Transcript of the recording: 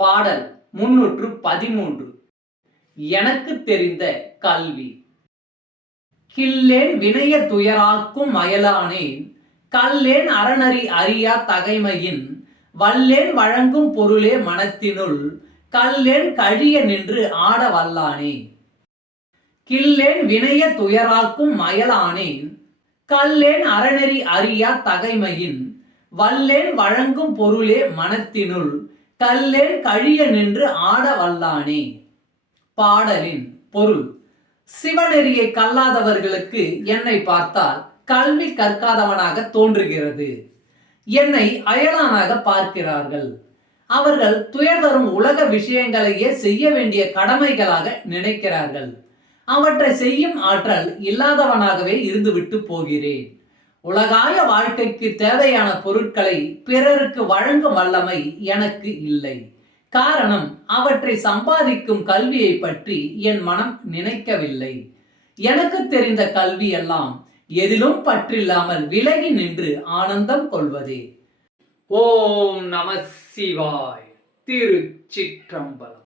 பாடல் முன்னூற்று பதிமூன்று. எனக்கு தெரிந்த கல்வி. கில்லேன் வினய துயராக்கும் மயலானேன் கல்லேன் அறநறி அறியா தகைமையின் வல்லேன் வழங்கும் பொருளே மனத்தினுள் கல்லேன் கழிய நின்று ஆட வல்லானே கில்லேன் வினய துயராக்கும் மயலானேன் கல்லேன் அறநெறி அறியா தகைமையின் வல்லேன் வழங்கும் பொருளே மனத்தினுள் கல்லேன் கழிய நின்று ஆட வல்லானே. பாடலின் பொருள். சிவநெறியை கல்லாதவர்களுக்கு என்னை பார்த்தால் கல்வி கற்காதவனாக தோன்றுகிறது. என்னை அயலானாக பார்க்கிறார்கள். அவர்கள் துயர் தரும் உலக விஷயங்களையே செய்ய வேண்டிய கடமைகளாக நினைக்கிறார்கள். அவற்றை செய்யும் ஆற்றல் இல்லாதவனாகவே இருந்துவிட்டு போகிறேன். உலகாய வாழ்க்கைக்கு தேவையான பொருட்களை பிறருக்கு வழங்கும் வல்லமை எனக்கு இல்லை. காரணம் அவற்றை சம்பாதிக்கும் கல்வியை பற்றி என் மனம் நினைக்கவில்லை. எனக்கு தெரிந்த கல்வி எல்லாம் எதிலும் பற்றில்லாமல் விலகி நின்று ஆனந்தம் கொள்வதே. ஓம் நம சிவாய். திருச்சிற்றம்பலம்.